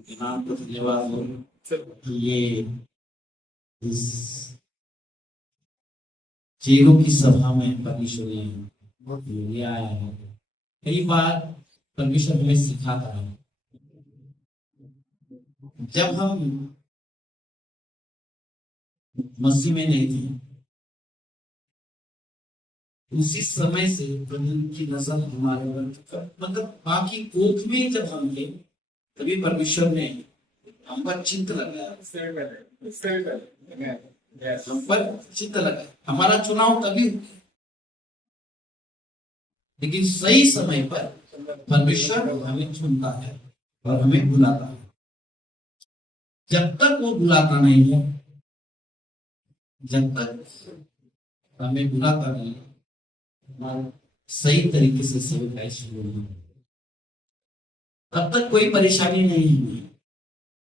नाम को धन्यवाद हो कि ये इस चेरों की सभा में परमेश्वर ने ले आया है। कई बार परमेश्वर हमें सिखाता है। जब हम मसीह में नहीं थे, उसी समय से प्रभु की नजर हमारे पर, मतलब बाकी कोख में जब हम थे तभी परमेश्वर ने हम पर चित्त लगाया, हम पर चित्त लगाया। हमारा चुनाव तभी, लेकिन सही समय पर परमेश्वर हमें चुनता है और हमें बुलाता है। जब तक वो बुलाता नहीं है, जब तक हमें बुलाता नहीं है, सही तरीके से सेवकाई शुरू नहीं, तब तक कोई परेशानी नहीं हुई।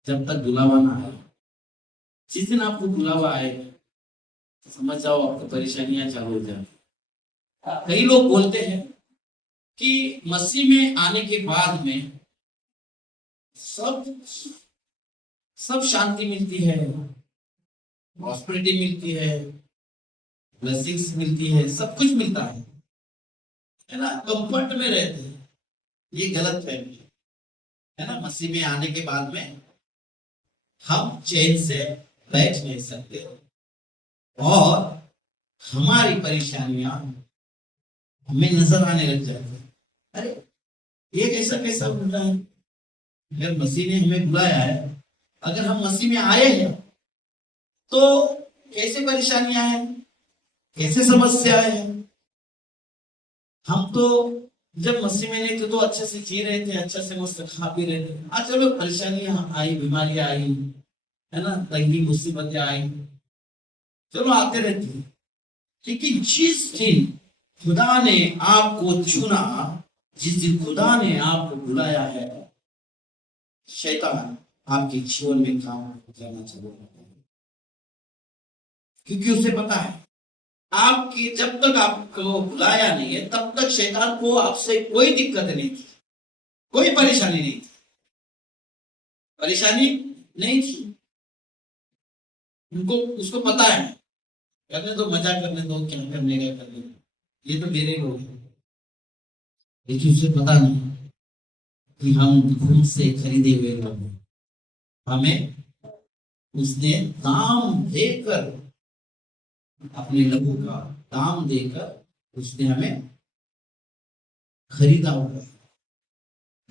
जब तक बुलावा ना आए, जिस दिन आपको बुलावा आएगा, समझ जाओ आपको परेशानियां चालू हो जाए। कई लोग बोलते हैं कि मसीह में आने के बाद में सब शांति मिलती है, प्रॉस्पेरिटी मिलती है, ब्लेसिंग्स मिलती है, सब कुछ मिलता है ना, कंफर्ट में रहते हैं। ये गलत फहमी है ना। मसीह में आने के बाद में हम चैन से बैठ नहीं सकते और हमारी परेशानियां हमें नजर आने लग जाती है। अरे ये कैसा बोल रहा है? अगर मसीह ने हमें बुलाया है, अगर हम मसीह में आए हैं, तो कैसे परेशानियां हैं, कैसे समस्याएं हैं? हम तो जब मसीह में नहीं थे तो अच्छे से जी रहे थे, अच्छे से मस्त खा पी रहे थे। आज चलो परेशानियां आई, बीमारियां आई, है ना, तंगी मुसीबतें आई, चलो आते रहती है। लेकिन जिस दिन खुदा ने आपको चुना, जिस दिन खुदा ने आपको बुलाया है, शैतान आपके जीवन में काम करना चालू करता है। क्योंकि उसे पता है आपकी, जब तक आपको बुलाया नहीं है तब तक शैतान को आपसे कोई दिक्कत नहीं थी, कोई परेशानी नहीं थी, परेशानी नहीं थी। उनको उसको पता है, करने दो, मजा करने दो, क्या करने का करने दो, ये तो मेरे लोग हैं। लेकिन उसे पता नहीं कि हम खुद से खरीदे हुए लोग हैं। हमें उसने दाम देकर, अपने लहू का दाम देकर उसने हमें खरीदा हुआ है।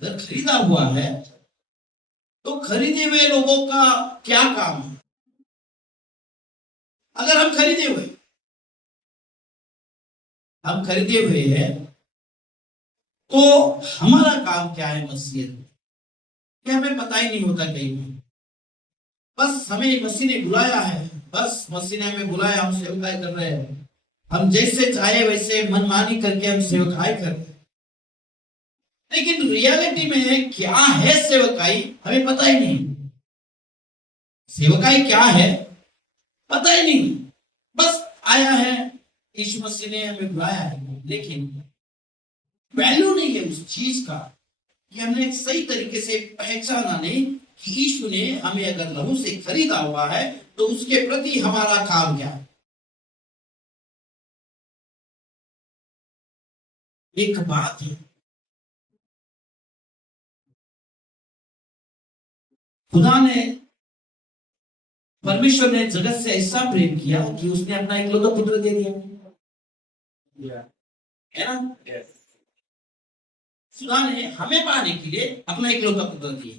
अगर खरीदा हुआ है तो खरीदे हुए लोगों का क्या काम है? अगर हम खरीदे हुए हैं तो हमारा काम क्या है मसीह में? ये हमें पता ही नहीं होता कहीं भी। बस हमें मसीह ने बुलाया है, बस मसीह ने हमें बुलाया, हम सेवकाई कर रहे हैं। हम जैसे चाहे वैसे मनमानी करके हम सेवकाई कर रहे हैं। लेकिन रियलिटी में क्या है सेवकाई, हमें पता ही नहीं। सेवकाई क्या है पता ही नहीं। बस आया है, यीशु मसीह ने हमें बुलाया है, लेकिन वैल्यू नहीं है उस चीज का कि हमने सही तरीके से पहचाना नहीं कि यीशु ने हमें अगर लहू से खरीदा हुआ है तो उसके प्रति हमारा काम क्या है। एक बात है, खुदा ने, परमेश्वर ने जगत से ऐसा प्रेम किया कि उसने अपना इकलौता पुत्र दे दिया, है ना। खुदा ने हमें पाने के लिए अपना इकलौता पुत्र दिया,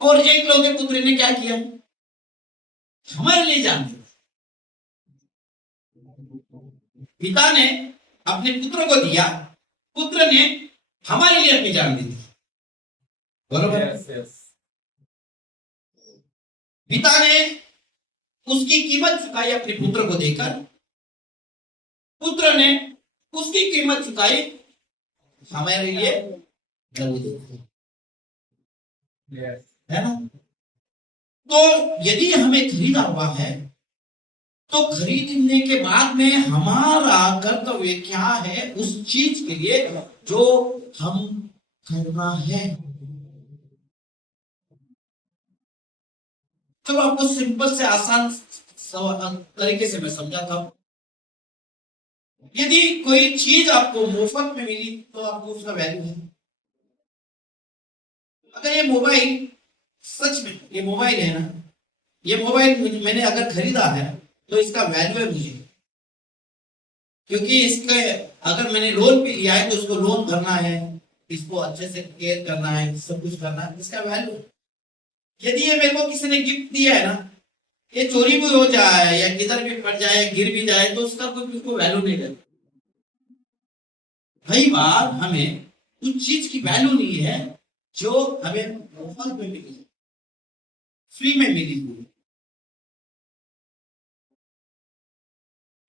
और इकलौते पुत्र ने क्या किया? हमारे लिए जान दिया। पिता ने अपने पुत्र को दिया, पुत्र ने हमारे लिए अपनी जान दी थी, बरोबर? पिता ने उसकी कीमत चुकाई अपने पुत्र को देकर, पुत्र ने उसकी कीमत चुकाई हमारे लिए है ना। तो यदि हमें खरीदा हुआ है तो खरीदने के बाद में हमारा कर्तव्य क्या है उस चीज के लिए जो हम करना है। चलो आपको सिंपल से आसान तरीके से मैं समझाता हूं। यदि कोई चीज आपको मुफ्त में मिली तो आपको उसका वैल्यू है। अगर ये मोबाइल, सच में ये मोबाइल है ना, ये मोबाइल मैंने अगर खरीदा है तो इसका वैल्यू है मुझे, क्योंकि इसके अगर मैंने लोन पे लिया है तो उसको लोन भरना है, इसको अच्छे से केयर करना है, सब कुछ करना है, इसका वैल्यू। यदि ये मेरे को किसी ने गिफ्ट दिया है ना, ये चोरी भी हो जाए या किधर भी पड़ जाए, गिर भी जाए, तो उसका कोई उसको वैल्यू नहीं रहता। कई बार हमें उस चीज की वैल्यू नहीं है जो हमें मुफ्त में मिली, फ्री में मिली हुई।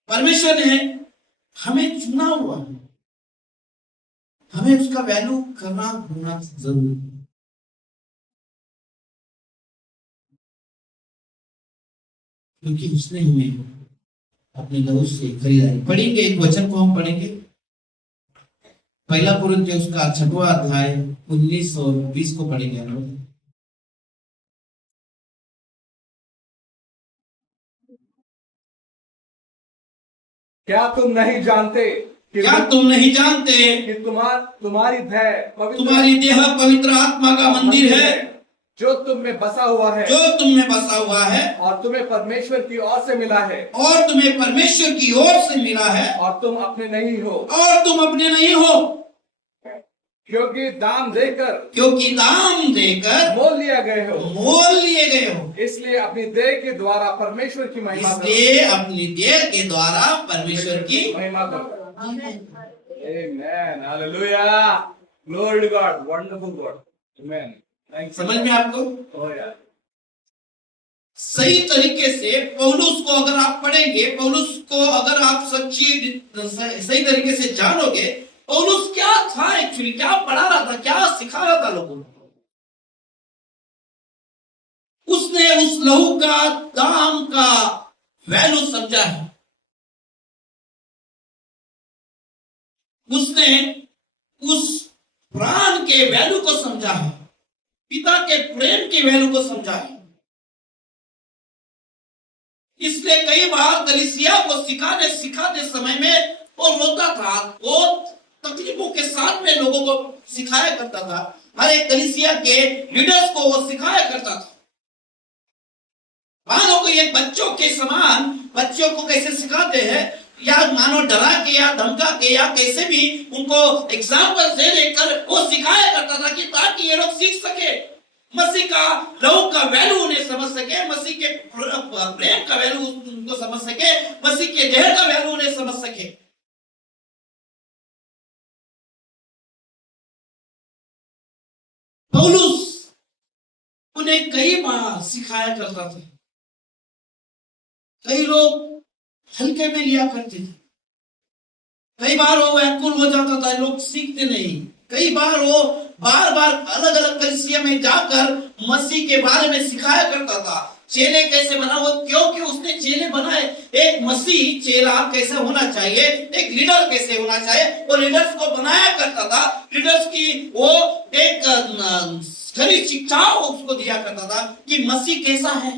परमेश्वर ने हमें चुना हुआ है, हमें उसका वैल्यू करना होना जरूरी है। क्योंकि उसने हमें अपने लहू से खरीदा है। पढ़ेंगे एक वचन को, हम पढ़ेंगे पहला कुरिन्थियों उसका 6वां अध्याय 19 और 20 को पढ़ेंगे हम लोग। क्या तुम नहीं जानते कि क्या तुम नहीं जानते कि तुम्हारी तुम्हारी देह पवित्र आत्मा का मंदिर है जो तुम में बसा हुआ है, जो तुम में बसा हुआ है, और तुम्हें परमेश्वर की ओर से मिला है, और तुम्हें परमेश्वर की ओर से मिला है, और तुम अपने नहीं हो, और तुम अपने नहीं हो, क्योंकि दाम देकर मोल लिया गए हो। लिए गए हो। इसलिए अपनी देह के द्वारा परमेश्वर की महिमा करो। इसलिए अपनी देह के द्वारा परमेश्वर की महिमा करो। Amen, hallelujah, glory to God, wonderful God, amen. समझ में आपको? ओह यार, सही तरीके से पौलुस को अगर आप पढ़ेंगे, पौलुस को अगर आप सही तरीके से जानोगे, पौलुस क्या था एक्चुअली, क्या पढ़ा रहा था, क्या सिखा रहा था लोगों को। उसने उस लहू का, दाम का वैल्यू समझा है। उसने उस प्राण के वैल्यू को समझा है, पिता के प्रेम के वैल्यू को समझा है। इसलिए कई बार कलीसिया को सिखाते समय में वो रोता था, वो तकलीफों के साथ में लोगों को सिखाया करता था। हर एक कलीसिया के लीडर्स को वो सिखाया करता था। मानो को ये बच्चों के समान, बच्चों को कैसे सिखाते हैं, या मानो डरा के या धमका के या कैसे भी उनको एग्जाम्पल दे देकर वो सिखाया करता था, कि ताकि ये लोग सीख सके, मसीह का लहू का वैल्यू उन्हें समझ सके, मसीह के प्रेम का वैल्यू उनको समझ सके, मसीह के देह का वैल्यू उन्हें समझ सके। पौलुस उन्हें कई बार सिखाया करता था। कई लोग हल्के में लिया करते थे, कई बार वो व्याकुल हो जाता था, लोग सीखते नहीं। कई बार वो बार बार अलग अलग कलीसिया में जाकर मसीह के बारे में सिखाया करता था। चेले कैसे बना, वो क्योंकि उसने चेले बनाए। एक मसीह चेला कैसे होना चाहिए, एक लीडर कैसे होना चाहिए, वो लीडर्स को बनाया करता था। लीडर्स की वो एक खरी शिक्षा उसको दिया करता था कि मसीह कैसा है,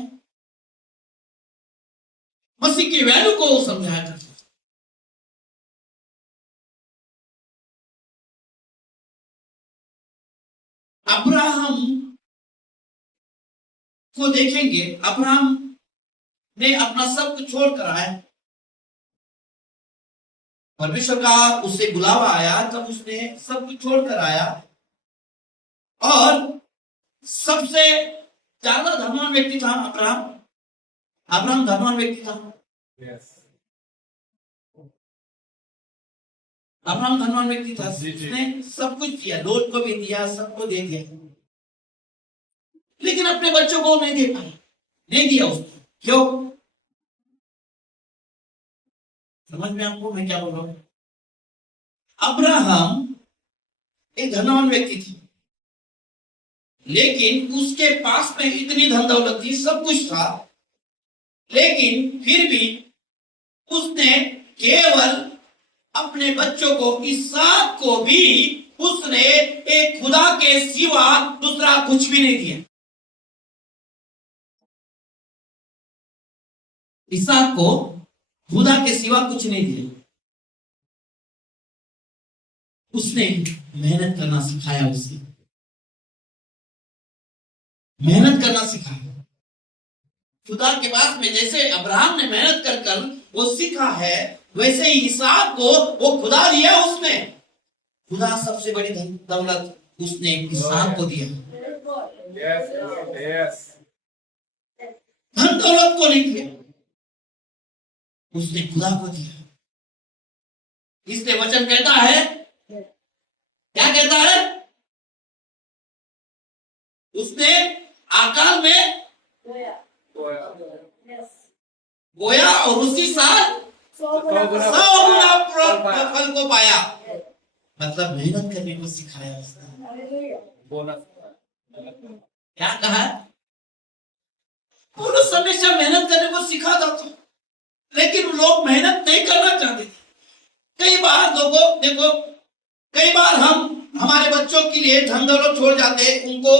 मसीह की वैल्यू को वो समझाया करता था। अब्राहम को देखेंगे, अब्राहम ने अपना सब कुछ छोड़कर आया। परमेश्वर का उससे बुलावा आया, तब उसने सब कुछ छोड़कर आया, और सबसे ज्यादा धनवान व्यक्ति था अब्राहम। अब्राहम धनवान व्यक्ति था। अब्राहम धनवान व्यक्ति था। उसने सब कुछ दिया, लोट को भी दिया, सबको दे दिया, लेकिन अपने बच्चों को नहीं दे पाया, नहीं दिया उसको। क्यों? समझ में आपको मैं क्या बोल रहा हूं? अब्राहम एक धनवान व्यक्ति थी, लेकिन उसके पास में इतनी धन दौलत थी, सब कुछ था, लेकिन फिर भी उसने केवल अपने बच्चों को, इसहाक को भी उसने एक खुदा के सिवा दूसरा कुछ भी नहीं दिया। इसहाक को खुदा के सिवा कुछ नहीं दिया। उसने मेहनत करना सिखाया, उसे मेहनत करना सिखाया। खुदा के पास में जैसे अब्राहम ने मेहनत कर कर वो सीखा है, वैसे ही इसहाक को वो खुदा दिया उसने। खुदा सबसे बड़ी दौलत उसने इसहाक को दिया। धन दौलत को नहीं दिया, उसने खुदा को दिया। इसलिए वचन कहता है, क्या कहता है? उसने आकाल में बोया और उसी साल 100 गुना फल को पाया। मतलब मेहनत करने को सिखाया उसने। क्या कहा? पुरुष हमेशा मेहनत करने को सिखाता था, लेकिन लोग मेहनत नहीं करना चाहते थे। कई बार लोगों देखो, कई बार हम हमारे बच्चों के लिए धन दौलत छोड़ जाते हैं। उनको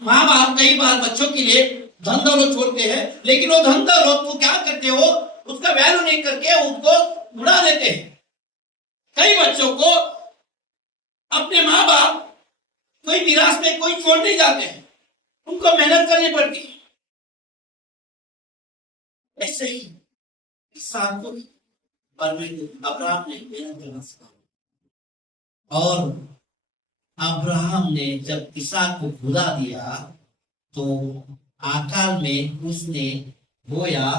माँ बाप कई बार बच्चों के लिए धन दौलत छोड़ते हैं, लेकिन वो धन दौलत को क्या करते हो, उसका वैल्यू नहीं करके उसको उड़ा देते हैं। कई बच्चों को अपने माँ बाप कोई विरासत में कोई छोड़ नहीं जाते हैं, उनको मेहनत करनी पड़ती है। ऐसे ही किसान को अब्राहम ने मेहनत करना सिखाया, और अब्राहम ने जब इसहाक को खुदा दिया तो आकाल में उसने बोया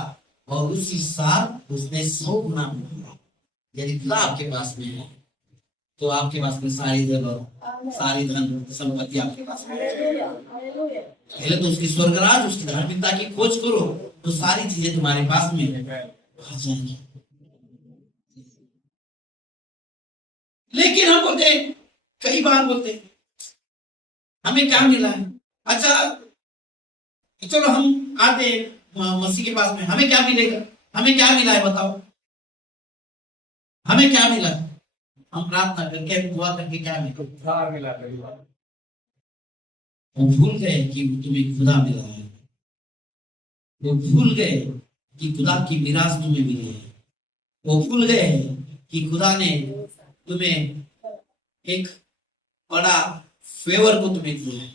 और उसी साल उसने 100 गुना बोया। यदि खुदा आपके पास में है तो आपके पास में सारी जगह, सारी धन संपत्ति आपके पास में है। पहले तो उसकी स्वर्गराज, उसकी धार्मिकता की खोज करो, तो सारी चीजें तुम्हारे पास में आ जाएंगी। लेकिन हम बोलते, कई बार बोलते हमें क्या मिला है। अच्छा चलो हम आते मसीह के पास में, हमें क्या मिलेगा? हमें क्या मिला है बताओ, हमें क्या मिला? हम प्रार्थना करके दुआ करके क्या मिला? वो भूल गए कि तुम्हें खुदा मिला है। वो भूल गए कि खुदा की मिरास तुम्हें मिली है। वो भूल गए कि खुदा ने तुम्हें एक बड़ा फेवर को तुम्हें दिया है।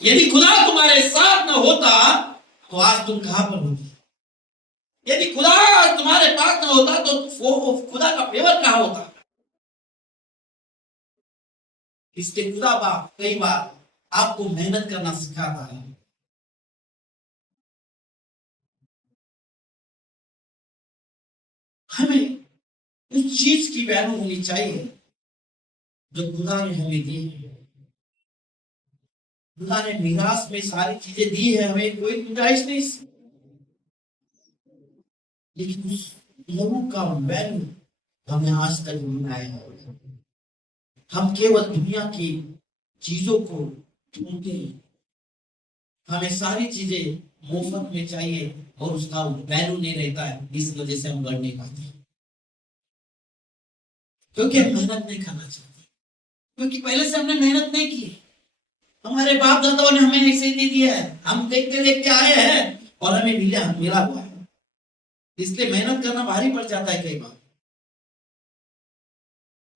यदि खुदा तुम्हारे साथ न होता तो आज तुम कहां पर होते? यदि खुदा तुम्हारे पास न होता तो खुदा का फेवर कहां होता? इसके खुदा बाप कई बार आपको मेहनत करना सिखाता है। हमें उस चीज की वैल्यू होनी चाहिए जो खुदा ने हमें दी है। खुदा ने मीरास में सारी चीजें दी है, हमें कोई गुंजाइश नहीं, लेकिन उस लोगों का वैल्यू हमने आज तक नहीं आया। हम केवल दुनिया की चीजों को ढूंढते हैं, हमें सारी चीजें मुफ्त में चाहिए और उसका वैल्यू नहीं रहता है। इस वजह से हम बढ़ नहीं पाते, क्योंकि हम मेहनत नहीं करना चाहते, क्योंकि पहले से हमने मेहनत नहीं की। हमारे बाप दादाओं ने हमें ऐसे दे दिया है, हम देखते देखते आए हैं और हमें मिला हुआ है। इसलिए मेहनत करना भारी पड़ जाता है कई बार।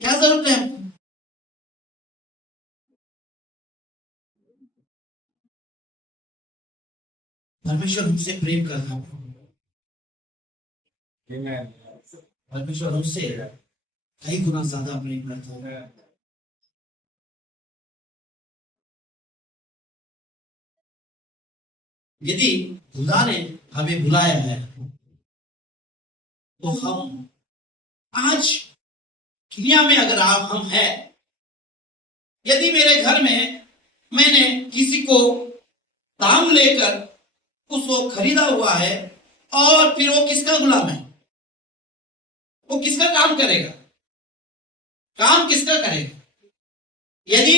क्या जरूरत है हमको? परमेश्वर हमसे प्रेम करता है। परमेश्वर हमसे कई गुना ज्यादा प्रेम करता है। यदि खुदा ने हमें बुलाया है तो हम आज दुनिया में अगर हम हैं, यदि मेरे घर में मैंने किसी को दाम लेकर उसको खरीदा हुआ है और फिर वो किसका गुलाम है? वो किसका काम करेगा? काम किसका करेगा? यदि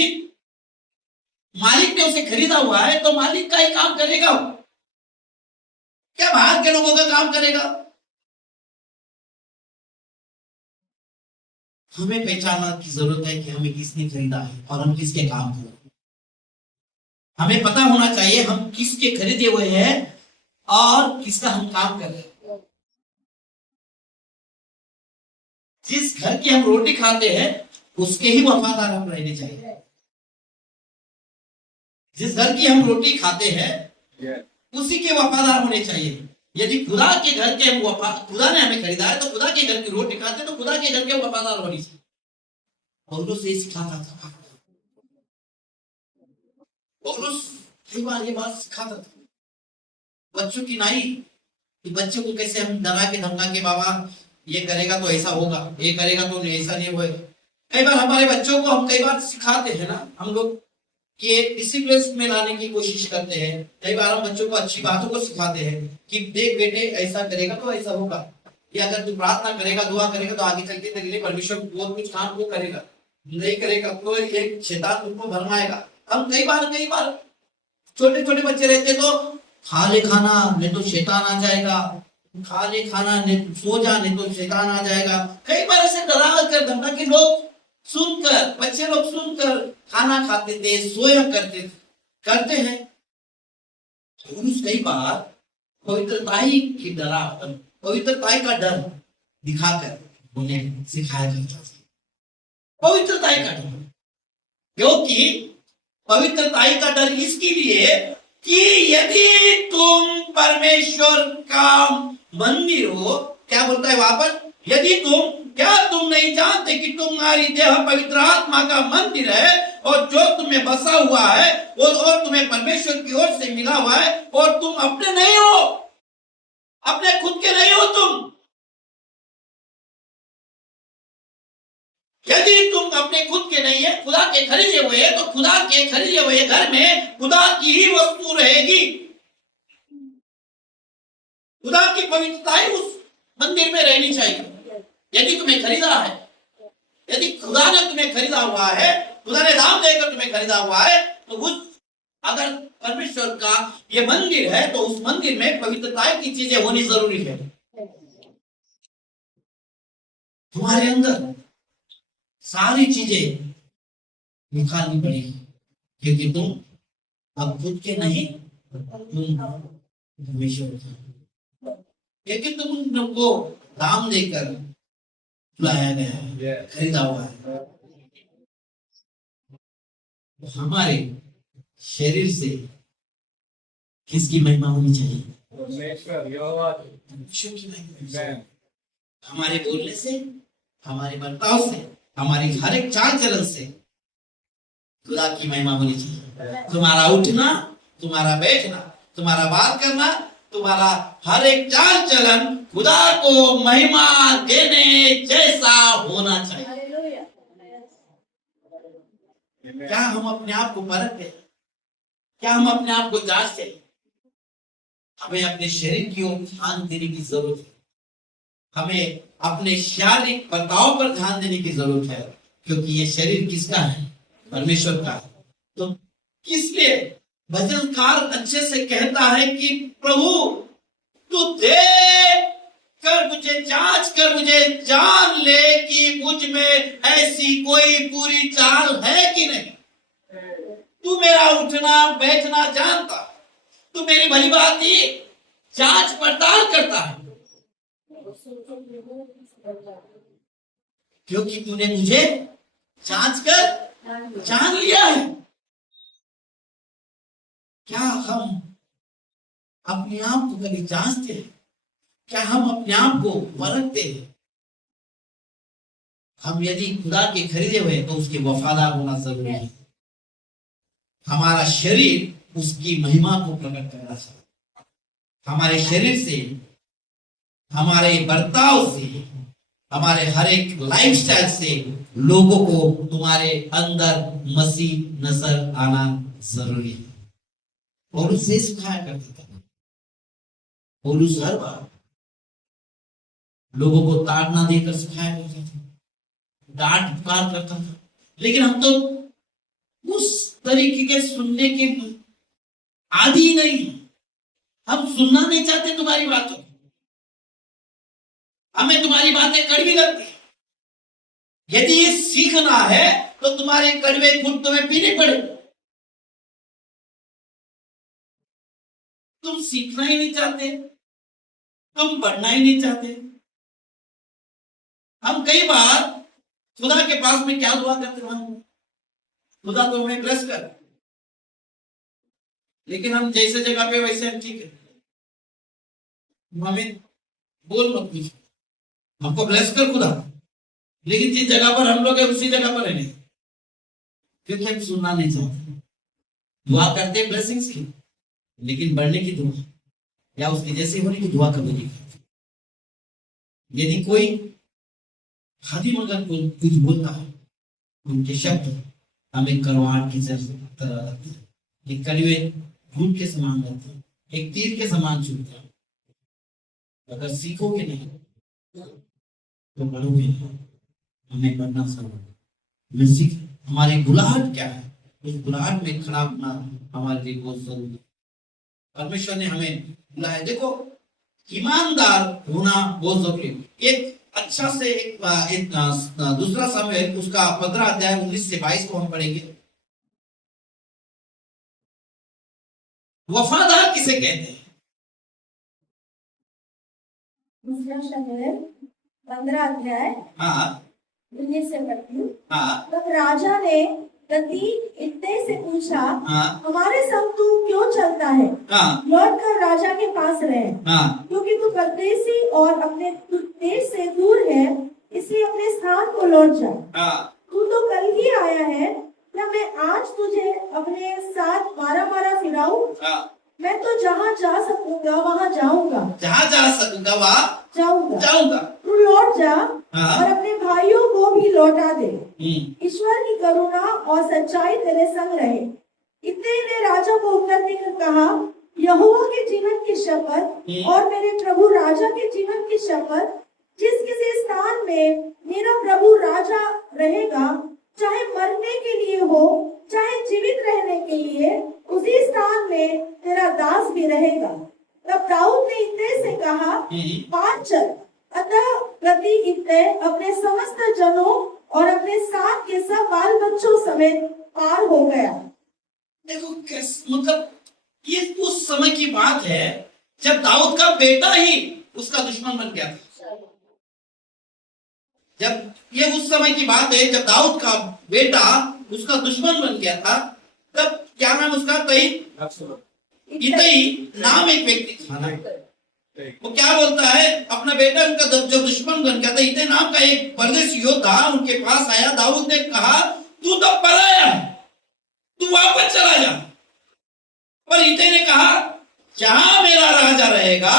मालिक ने उसे खरीदा हुआ है तो मालिक का ही काम करेगा, क्या बाहर के लोगों का काम करेगा? हमें पहचानना की जरूरत है कि हमें किसने खरीदा है और हम किसके काम करें। हमें पता होना चाहिए हम किसके खरीदे हुए हैं और किसका हम काम कर रहे हैं। जिस घर की हम रोटी खाते हैं उसके ही वफादार हम रहने चाहिए। जिस घर की हम रोटी खाते हैं उसी के वफादार होने चाहिए। यदि खुदा के घर के हम खुदा ने हमें खरीदा है तो खुदा के घर की रोटी खाते हैं तो खुदा के घर के वफादार होने चाहिए। पौलुस से सिखाता था, पौलुस कई बार ये बात सिखाता था बच्चों की नहीं, कि बच्चों को कैसे हम डरा के धमका के बाबा ये करेगा तो ऐसा होगा, ये करेगा तो ऐसा नहीं होगा। कई बार हमारे बच्चों को हम कई बार सिखाते हैं ना, हम लोग कि डिसिप्लिन में लाने की कोशिश करते हैं। कई बार हम बच्चों को अच्छी बातों को सिखाते हैं कि देख बेटे ऐसा करेगा तो ऐसा होगा, या अगर तू प्रार्थना करेगा दुआ करेगा तो आगे चल के तेरे लिए परमेश्वर बहुत कुछ काम वो करेगा, नहीं करेगा तो एक शैतान तुमको भरमाएगा। हम कई बार छोटे छोटे बच्चे रहते तो खा ले खाना नहीं तो शैतान आ जाएगा, खा ले खाना नहीं सो जा नहीं तो शैतान आ जाएगा। कई बार ऐसे डरा कर धमका के लोग सुनकर, बच्चे लोग सुनकर खाना खाते थे, सोया करते हैं। पुरुष कई बार पवित्रताई की डरा, पवित्रताई का डर दिखाकर उन्हें सिखाया करता था। पवित्रताई का डर, क्योंकि पवित्रताई का डर इसके लिए कि यदि तुम परमेश्वर का मंदिर हो, क्या बोलता है वहां पर, यदि क्या तुम नहीं जानते कि तुम्हारी देह पवित्र आत्मा का मंदिर है और जो तुम्हें बसा हुआ है और तुम्हें परमेश्वर की ओर से मिला हुआ है, और तुम अपने नहीं हो, अपने खुद के नहीं हो तुम। यदि तुम अपने खुद के नहीं है, खुदा के खरीदे हुए है, तो खुदा के खरीदे हुए घर में खुदा की ही वस्तु रहेगी। खुदा की पवित्रता उस मंदिर में रहनी चाहिए। यदि तुम्हें खरीदा है, यदि खुदा ने तुम्हें खरीदा हुआ है, खुदा ने दाम देकर तुम्हें खरीदा हुआ है, तो उस अगर परमेश्वर का ये मंदिर है तो उस मंदिर में पवित्रता की चीजें होनी जरूरी है। तुम्हारे अंदर सारी चीजें निकालनी पड़ेगी, क्योंकि तुम अब खुद के नहीं, तुम परमेश्वर के, क्योंकि तुमको दाम देकर लाया गया है, खरीदा हुआ है। हमारे शरीर से किसकी महिमा होनी चाहिए? परमेश्वर की महिमा। हमारे बोलने से, हमारे बर्ताव से, हमारी हर एक चाल चलन से खुदा की महिमा होनी चाहिए। तुम्हारा उठना, तुम्हारा बैठना, तुम्हारा बात करना, तुम्हारा हर एक चाल चलन खुदा को महिमा देने जैसा होना चाहिए। क्या हम अपने आप को परखते हैं? क्या हम अपने आप को जांचते हैं? हमें अपने शरीर की ओर ध्यान देने की जरूरत है। हमें अपने शारीरिक बर्ताव पर ध्यान देने की जरूरत है, क्योंकि ये शरीर किसका है? परमेश्वर का है। तो किसलिए भजनकार अच्छे से कहता है कि प्रभु तू देख कर मुझे, जांच कर मुझे, जान ले कि मुझ में ऐसी कोई बुरी चाल है कि नहीं। तू मेरा उठना बैठना जानता, तू मेरी भली भांति जांच पड़ताल करता है, क्योंकि तूने मुझे जांच कर जान लिया है। क्या हम अपने आप को कभी जांचते हैं? क्या हम अपने आप को परखते हैं? हम यदि खुदा के खरीदे हुए तो उसके वफादार होना जरूरी है। हमारा शरीर उसकी महिमा को प्रकट करना चाहिए। हमारे शरीर से, हमारे बर्ताव से, हमारे हर एक लाइफस्टाइल से लोगों को तुम्हारे अंदर मसीह नजर आना जरूरी है। पौलुस से सिखाया करता था। पौलुस हर बार लोगों को ताड़ना देकर सिखाया करता था, डांट फटकार करता था, लेकिन हम तो उस तरीके के सुनने के आदि नहीं। हम सुनना नहीं चाहते तुम्हारी बातों, हमें तुम्हारी बातें कड़वी लगती है। यदि ये सीखना है तो तुम्हारे कड़वे गुण तुम्हें पीने पड़े। सीखना ही नहीं चाहते, तुम बढ़ना ही नहीं चाहते। हम कई बार खुदा के पास में क्या दुआ करते हैं, खुदा तो हमें ब्लेस कर, लेकिन हम जैसे जगह पे वैसे हम ठीक है, हमें बोल मत कुछ, हमको ब्लेस कर खुदा, लेकिन जिस जगह पर हम लोग है उसी जगह पर रहने, क्योंकि हम सुनना नहीं चाहते। दुआ करते हैं ब्लेसिंग्स की, लेकिन बढ़ने की दुआ या उसके जैसे होने की दुआ कभी नहीं करते। यदि कोई खादी मगर कुछ बोलता है, उनके शब्द हमें करवाट की तरह लगते हैं, एक कड़वे घूट के समान लगते हैं, एक तीर के समान चुभते हैं। अगर सीखोगे नहीं तो बढ़ोगे नहीं। हमें बढ़ना जरूरी है। सीख हमारी बुलाहट क्या है, उस बुलाहट में खड़ा होना हमारे लिए बहुत जरूरी है। परमेश्वर ने हमें बुलाया। देखो, ईमानदार होना बहुत जरूरी है। एक अच्छा से एक दूसरा समय उसका 15 अध्याय 19 से 22 को हम पढ़ेंगे। वफादार किसे कहते हैं? दूसरा शहर 15 अध्याय हाँ 19 से पढ़ती हूँ। हाँ तब राजा ने गद्दी इत्ते से पूछा, हाँ हमारे संग तू क्यों चलता है? हाँ लौट कर राजा के पास रहे, हाँ क्योंकि तू परदेसी और अपने देश से दूर है, इसलिए अपने स्थान को लौट जा। हाँ तू तो कल ही आया है, क्या मैं आज तुझे अपने साथ मारा फिराऊं? हाँ। मैं तो जहाँ जा सकूंगा वहाँ जाऊंगा, जहाँ जा सकूंगा वहाँ जाऊंगा। जाऊंगा। तू लौट जा हाँ। और अपने भाइयों को भी लौटा दे। हम्म। ईश्वर की करुणा और सच्चाई तेरे संग रहे। इतने ने राजा को उत्तर देकर कहा, यहोवा के जीवन की शपथ और मेरे प्रभु राजा के जीवन की शपथ, जिस किसी स्थान में मेरा प्रभु राजा रहेगा, चाहे मरने के लिए हो चाहे जीवित रहने के लिए, उसी स्थान में तेरा दास भी रहेगा। तब दाऊद ने इत्ते से कहा, पार चल। अतः प्रति इत्ते अपने समस्त जनों और अपने साथ के सब बाल बच्चों समेत पार हो गया। देखो कैसे, मतलब ये उस समय की बात है जब दाऊद का बेटा ही उसका दुश्मन बन गया था। जब ये उस समय की बात है जब दाऊद का बेटा उसका दुश्मन बन गया था, तब क्या नाम उसका? इतई नाम एक व्यक्ति था। वो क्या बोलता है, अपना बेटा उनका जब दुश्मन बन गया था, इतई नाम का एक परदेशी योद्धा उनके पास आया। दाऊद ने कहा, तू तो पराया है, तू वापस चला जा। पर इतई ने कहा, जहां मेरा राजा रहेगा,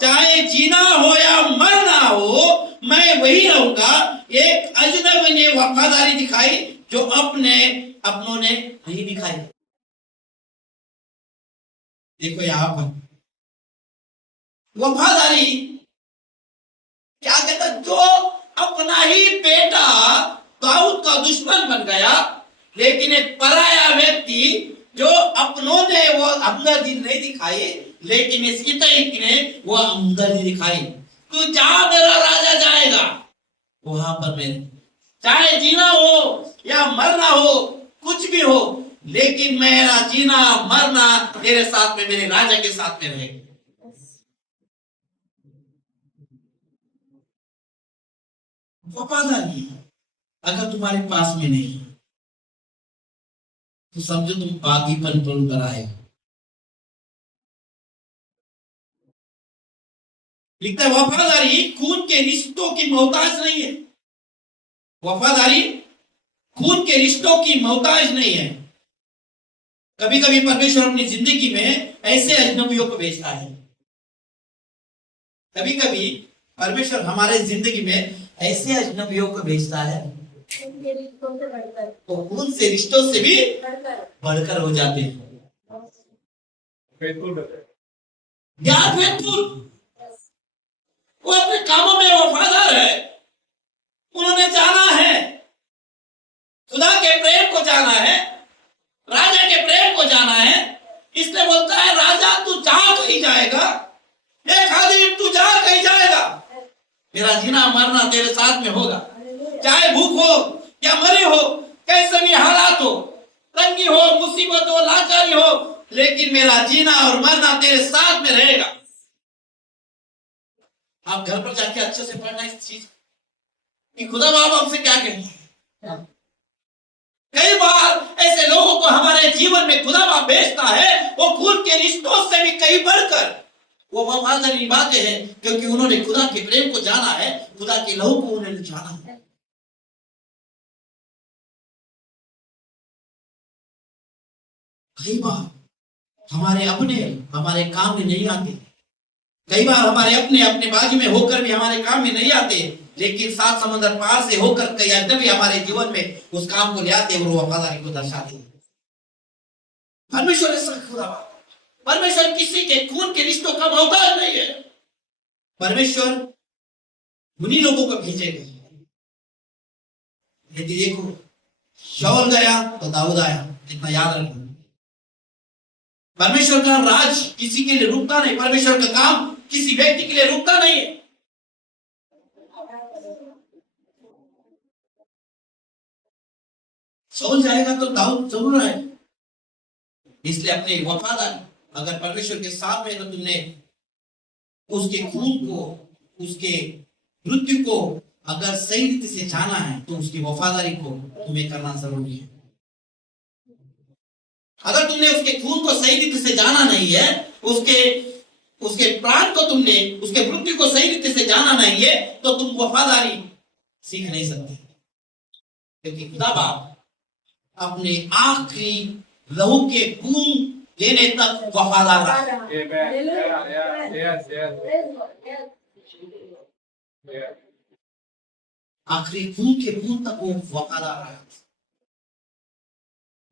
चाहे जीना हो या मरना हो, मैं वही रहूंगा। एक अजनबी ने वफादारी दिखाई जो अपनों ने नहीं दिखाई। देखो यहां पर वफादारी क्या कहता, जो अपना ही बेटा दाऊद का दुश्मन बन गया, लेकिन एक पराया व्यक्ति जो अपनों ने वो हमदर्दी नहीं दिखाई, लेकिन इस इतई ने वो हमदर्दी दिखाई। तू जहां मेरा राजा जाएगा वहां पर मैं, चाहे जीना हो या मरना हो, कुछ भी हो, लेकिन मेरा जीना मरना तेरे साथ में, मेरे राजा के साथ में रहेगा। वफादारी अगर तुम्हारे पास में नहीं तो समझो तुम बागीपन पर उतर आए। लिखता है, वफादारी खून के रिश्तों की मोहताज नहीं है। वफादारी खून के रिश्तों की मोहताज नहीं है। कभी कभी परमेश्वर अपनी जिंदगी में ऐसे अजनबियों को भेजता है। कभी कभी परमेश्वर हमारे जिंदगी में ऐसे अजनबियों को भेजता है तो उनसे रिश्तों से भी बढ़कर हो जाते हैं। वो अपने कामों में वफादार है। उन्होंने जाना है, खुदा के प्रेम को जाना है, राजा के प्रेम को जाना है। इसलिए बोलता है, राजा तू जहां कहीं जाएगा, एक आदमी तू जहां कहीं जाएगा, मेरा जीना मरना तेरे साथ में होगा। चाहे भूख हो या मरी हो, कैसे भी हालात हो, तंगी हो, मुसीबत हो, लाचारी हो, लेकिन मेरा जीना और मरना तेरे साथ में रहेगा। आप घर पर जाके अच्छे से पढ़ना इस चीज कि खुदा बाप हमसे क्या कहते हैं। कई बार ऐसे लोगों को हमारे जीवन में खुदा बाप भेजता है, वो खून के रिश्तों से भी कहीं बढ़कर वो वफादारी निभाते हैं, क्योंकि उन्होंने खुदा के प्रेम को जाना है, खुदा के लहू को उन्होंने जाना है। कई बार हमारे अपने हमारे काम में नहीं आते, कई बार हमारे अपने अपने बाजू में होकर भी हमारे काम में नहीं आते, लेकिन सात समंदर पार से होकर कई अजनबी हमारे जीवन में उस काम को ले आते और वो वफादारी को दर्शाते हैं। परमेश्वर ऐसा खुदा, परमेश्वर किसी के खून के रिश्तों का मोहताज नहीं है। परमेश्वर उन्हीं लोगों को भेजेगा। यदि देखो शाऊल गया तो दाऊद आया, इतना याद रखना। परमेश्वर का राज किसी के लिए रुकता नहीं, परमेश्वर का काम किसी व्यक्ति के लिए रुकता नहीं है। शाऊल जाएगा तो दाऊद जरूर आएगा। इसलिए अपने वफादारी अगर परमेश्वर के साथ में तो तुमने उसके खून को, उसके मृत्यु को अगर सही रीति से जाना है तो उसकी वफादारी को तुम्हें करना जरूरी है। अगर तुमने उसके खून को सही रीति से जाना नहीं है, उसके प्राण को तुमने, उसके मृत्यु को सही रीति से जाना नहीं है, तो तुम वफादारी सीख नहीं सकते, क्योंकि खुदा बाप अपने आखिरी लहू के खून देने तक वफादार रहा। आखिरी खून के खून तक वो वफादार रहा,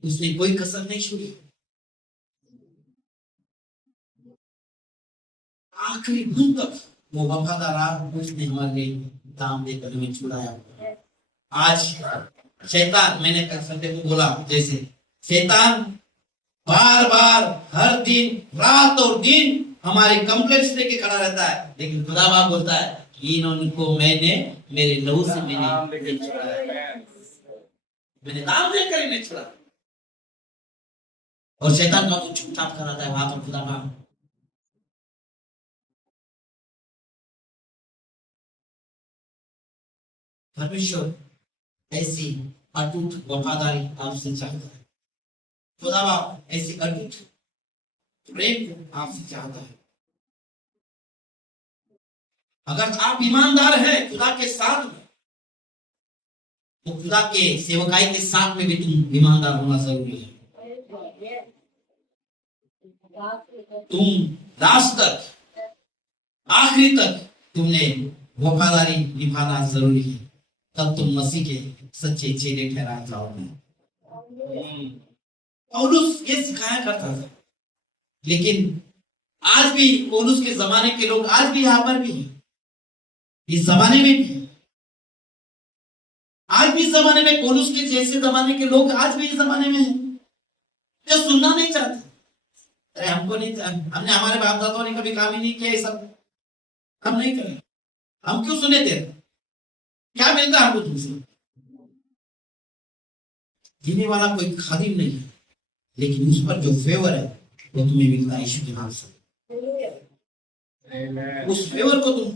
उसने कोई कसर नहीं छोड़ी। आखिरी खून तक वो वफादार रहा, उसने हमारे लिए दाम देकर हमें छुड़ाया। आज शैतान, मैंने कल संडे को बोला, जैसे शैतान बार बार हर दिन रात और दिन हमारे कंप्लेंट्स लेके खड़ा रहता है, लेकिन खुदा बाप बोलता है इनको मैंने मेरे लहू से मैंने छुड़ाया, मैंने नाम देकर इन्हें छुड़ा। और शैतान का कुछ चुपचाप कराता है वहां पर खुदा बाप। परमेश्वर ऐसी अटूट वफादारी आपसे चाहता है। खुदा बाप ऐसी अटूट प्रेम आपसे चाहता है। अगर आप ईमानदार हैं खुदा के साथ में, तो खुदा के सेवकाई के साथ में भी तुम ईमानदार होना जरूरी है। तुम लास्ट तक, आखिरी तक तुमने वफादारी निभाना जरूरी है, तब तुम मसीह के सच्चे चेले ठहराए जाओगे। पौलुस ये सिखाया करता था, लेकिन आज भी पौलुस के जमाने के लोग आज भी यहाँ पर भी हैं, इस जमाने में भी, आज भी इस जमाने में पौलुस के जैसे जमाने के लोग आज भी इस जमाने में हैं, जो सुनना नहीं चाहते। अरे हमको नहीं, हमने हमारे बाप दादाओं ने कभी काम ही नहीं किया ये सब, हम नहीं करें, हम क्यों सुने थे, क्या मिलता है हमको तुमसे। जीने वाला कोई खादिम नहीं है, लेकिन उस पर जो फेवर है वो तुम्हें मिलता है यीशु के नाम से। उस फेवर को तुम,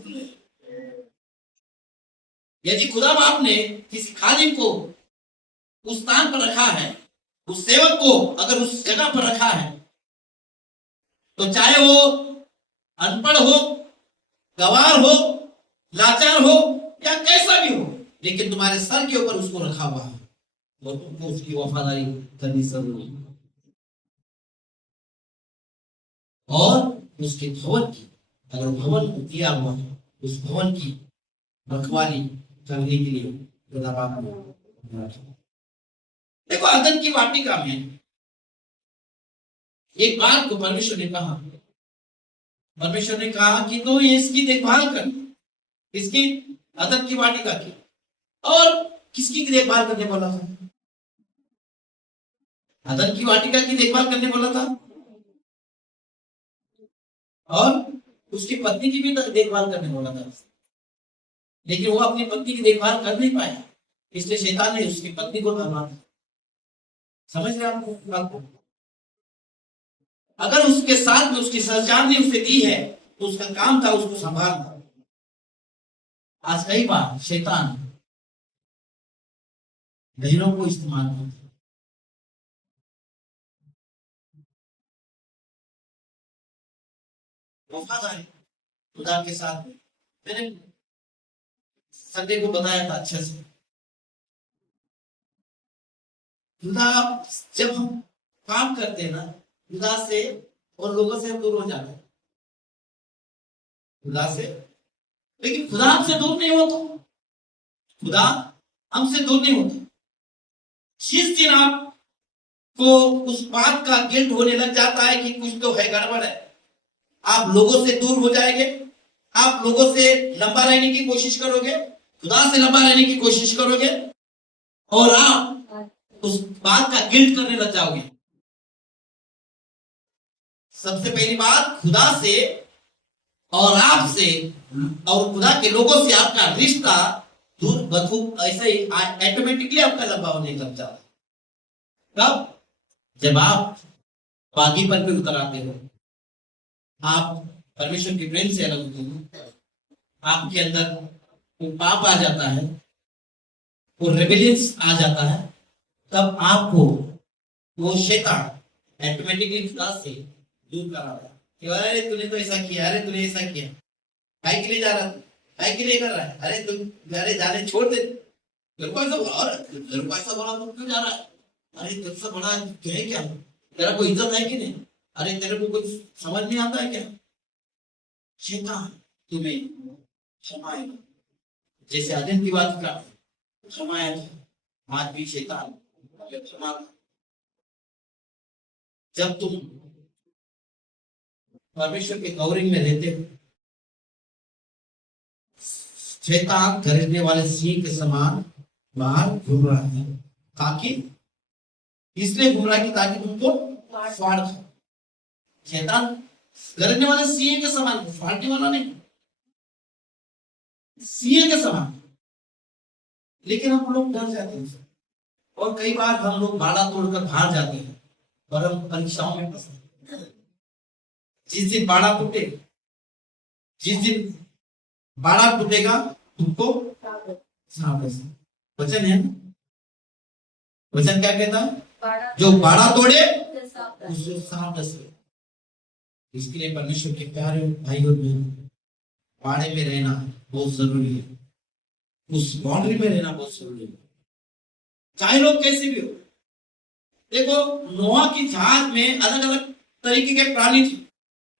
यदि खुदा बाप ने किसी खादिम को उस स्थान पर रखा है, उस सेवक को अगर उस जगह पर रखा है, तो चाहे वो अनपढ़ हो, गवार हो, लाचार हो या कैसा भी हो, लेकिन तुम्हारे सर के ऊपर उसको रखा हुआ है और तुमको उसकी वफादारी करनी जरूरी है। और उसके भवन की, अगर भवन दिया हुआ है, उस भवन की रखवाली करने के लिए खुदा बाप ने। देखो अदन की वाटिका में एक बात को परमेश्वर ने कहा, परमेश्वर ने कहा कि तो ये इसकी देखभाल कर, इसकी अदन की वाटिका की। और किसकी देखभाल करने बोला था? अदन की वाटिका की देखभाल करने बोला था, और उसकी पत्नी की भी देखभाल करने बोला था, लेकिन वो अपनी पत्नी की देखभाल कर नहीं पाया, इसलिए शैतान ने उसकी पत्नी को धरना था। समझ रहे आपको? अगर उसके साथ में उसकी सरकार ने उसे दी है तो उसका काम था उसको संभालना। आज कई बार शैतान बहनों को इस्तेमाल करता है। वफादारी खुदा के साथ में, मैंने संडे को बताया था अच्छे से, खुदा जब हम काम करते हैं ना खुदा से और लोगों से हम दूर हो जाते हैं खुदा से, लेकिन खुदा हमसे दूर नहीं होता। खुदा हमसे दूर नहीं होता। जिस दिन आपको उस बात का गिल्ट होने लग जाता है कि कुछ तो है, गड़बड़ है, आप लोगों से दूर हो जाएंगे, आप लोगों से लंबा रहने की कोशिश करोगे, खुदा से लंबा रहने की कोशिश करोगे और आप उस बात का गिल्ट करने लग जाओगे। सबसे पहली बात, खुदा से और आपसे और खुदा के लोगों से आपका रिश्ता दूर बधू ऐसे ही ऑटोमेटिकली आपका लंबा होने लग जाता है। कब? जब आप बागी पर भी उतर आते हो, आप परमेश्वर के प्रेम से अलग होते हो, आपके अंदर वो पाप आ जाता है, वो रेबेलियंस आ जाता है, तब आपको वो शैतान ऑटोमेटिकली खुदा से दूर करा रहा है कि अरे तूने तो ऐसा किया, अरे तूने ऐसा किया, भाई के लिए जा रहा था, भाई के लिए कर रहा है, अरे तुम अरे जाने छोड़ दे, तेरे को ऐसा बोला तो क्यों जा रहा है, अरे तुझसे बड़ा है क्या, तेरा कोई इज्जत है कि नहीं, अरे तेरे को कुछ समझ नहीं आता है क्या। शैतान तुम्हें क्षमाएगा, जैसे आदिम की बात का क्षमाया था, आज भी शैतान क्षमा। जब तुम परमेश्वर के कवरिंग में रहते हो, शैतान खरीदने वाले सिंह के समान बाहर घूम रहा है, ताकि इसलिए घूम रहा है कि ताकि तुमको फाड़ दे। शैतान खरीदने वाले सिंह के समान, फाड़ने वाला नहीं, सिंह के समान। लेकिन हम लोग डर जाते हैं और कई बार हम लोग बाड़ा तोड़कर भाग जाते हैं और हम परीक्षाओं में फंसते हैं। जिस दिन बाड़ा टूटे, जिस दिन बाड़ा टूटेगा तुमको सांप डसे। वचन है, वचन क्या कहता है? जो बाड़ा तोड़े उससे सांप डसे। इसके लिए परमेश्वर के प्यारे भाई और बहन, बाड़े में रहना बहुत जरूरी है, उस बाउंड्री में रहना बहुत जरूरी है, चाहे लोग कैसे भी हो। देखो, नोआ की जहाज में अलग अलग तरीके के प्राणी थे,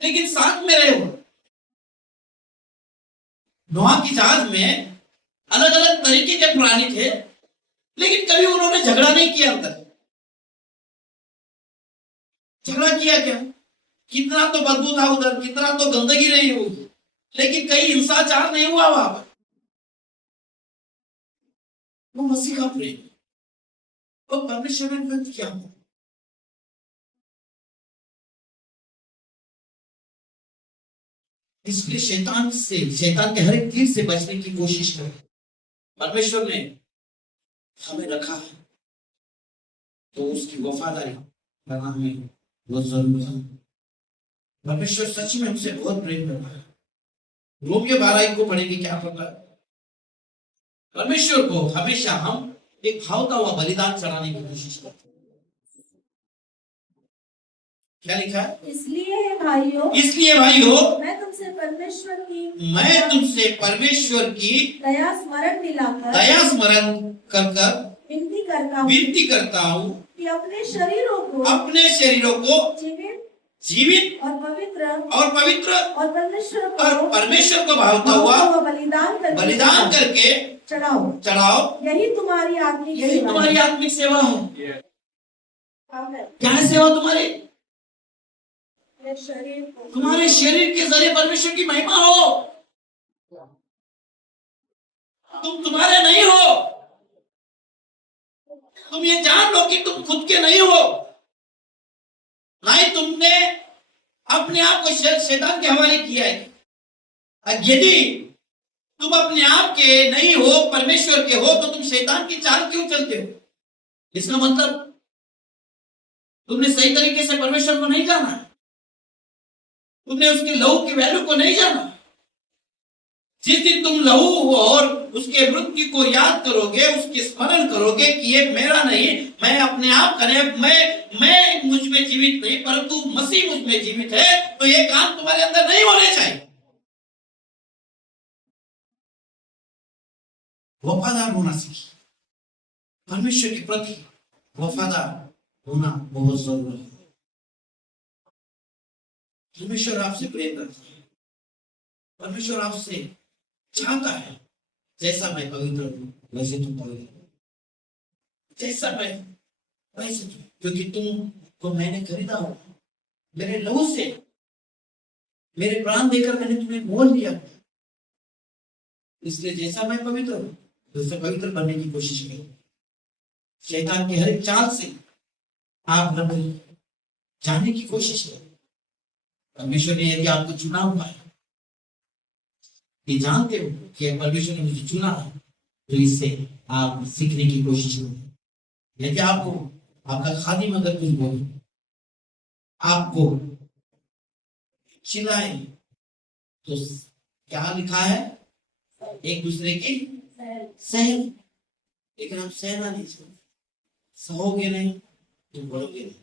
लेकिन साथ में रहे हो। नोआ की जहाज में अलग अलग तरीके के प्राणी थे, लेकिन कभी उन्होंने झगड़ा नहीं किया। अंदर झगड़ा किया क्या? कितना तो बदबू था उधर, कितना तो गंदगी रही होगी, लेकिन कहीं हिंसाचार नहीं हुआ वहां पर। वो मसीह का प्रेम, वो परमेश्वर ने व्यक्त किया। इसलिए शैतान के हर एक तीर से बचने की कोशिश करें। परमेश्वर ने हमें रखा है तो उसकी वफादारी करना हमें बहुत जरूरी है। परमेश्वर सच में हमसे बहुत प्रेम करता है। रोमियो 12 को पढ़ेंगे, क्या पता है? परमेश्वर को हमेशा हम एक भावता हुआ बलिदान चढ़ाने की कोशिश करते हैं। क्या लिखा है? इसलिए भाइयों मैं तुमसे परमेश्वर की दया स्मरण कर विनती करता हूँ कि अपने शरीरों को जीवित और पवित्र और परमेश्वर को भावता हुआ बलिदान करके चढ़ाओ। यही तुम्हारी आत्मिक सेवा है। क्या है सेवा तुम्हारी? तुम्हारे शरीर के जरिए परमेश्वर की महिमा हो। तुम तुम्हारे नहीं हो, तुम ये जान लो कि तुम खुद के नहीं हो, ना ही तुमने अपने आप को शैतान के हवाले किया है। यदि तुम अपने आप के नहीं हो, परमेश्वर के हो, तो तुम शैतान की चाल क्यों चलते हो? इसका मतलब तुमने सही तरीके से परमेश्वर को नहीं जाना है। तुमने उसके लहू की वैल्यू को नहीं जाना। जिस दिन तुम लहू और उसके मृत्यु को याद करोगे, उसके स्मरण करोगे कि ये मेरा नहीं, मैं अपने आप करे, मैं मुझ में जीवित नहीं परंतु मसीह मुझ में जीवित है, तो ये काम तुम्हारे अंदर नहीं होने चाहिए। वफादार होना सीखिए। परमेश्वर के प्रति वफादार होना बहुत जरूरी है। परमेश्वर आपसे प्रेम करता है। परमेश्वर आपसे चाहता है जैसा मैं पवित्र हूँ वैसे तुम पवित्र हो, जैसा मैं वैसे तुम, क्योंकि तुम को मैंने खरीदा हो मेरे लहू से, मेरे प्राण देकर मैंने तुम्हें मोल लिया, इसलिए जैसा मैं पवित्र हूँ वैसे पवित्र बनने की कोशिश करो। शैतान की हर एक चाल से आप जाने की कोशिश करो। परमेश्वर ने यदि आपको चुना हुआ है, ये जानते हो कि परमेश्वर ने मुझे चुना है, तो इससे आप सीखने की कोशिश करो। यदि आपको आपका खादिम अगर कुछ बोले, आपको चिल्लाए, तो क्या लिखा है? एक दूसरे की सहन। लेकिन आप सहना नहीं चाहते, सहोगे नहीं तो बढ़ोगे नहीं,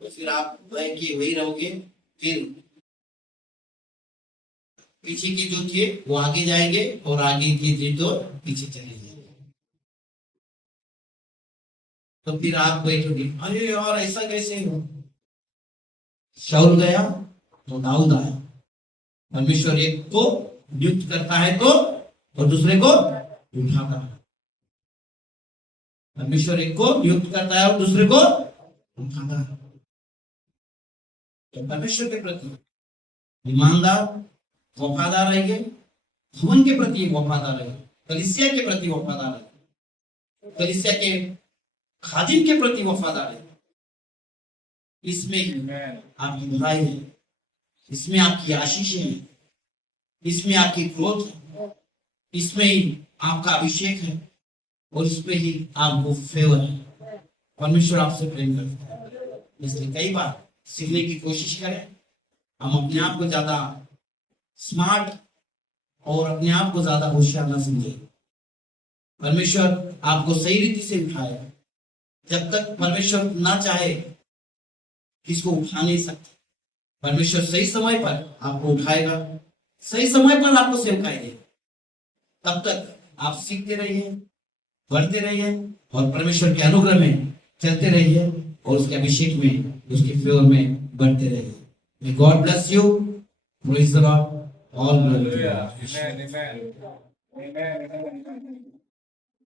तो फिर आप वही रहोगे। फिर पीछे के जो थे वो आगे जाएंगे और आगे के थे तो पीछे चले जाएंगे। तो फिर आप बैठोगे, अरे यार ऐसा कैसे हो? शाऊल गया तो दाऊद आया। परमेश्वर एक को नियुक्त करता है तो और दूसरे को उठाता है। परमेश्वर एक को नियुक्त करता है और दूसरे को उठाता है। तो परमेश्वर के प्रति ईमानदार वफादार रहिए, भवन के प्रति वफादार रहिए, कलीसिया के प्रति वफादार रहिए, कलीसिया के खादिम के प्रति वफादार रहिए। इसमें ही आपकी भलाई है, इसमें आपकी आशीष है, इसमें आपकी ग्रोथ है, इसमें ही आपका अभिषेक है और इसमें ही आपको फेवर है। परमेश्वर आपसे प्रेम करता है, इसलिए कई बार सीखने की कोशिश करें। हम अपने आप को ज्यादा स्मार्ट और अपने आप को ज्यादा होशियार न समझें। परमेश्वर आपको सही रीति से उठाए। जब तक परमेश्वर ना चाहे किसको उठा नहीं सकते। परमेश्वर सही समय पर आपको उठाएगा, सही समय पर आपको सेवकाई देगा। तब तक आप सीखते रहिए, बढ़ते रहिए और परमेश्वर के अनुग्रह में चलते रहिए और उसके अभिषेक में, उसके फेवर में बढ़ते रहिए। May God bless you. Praise the Lord. All glory to God. Amen. Amen. Amen.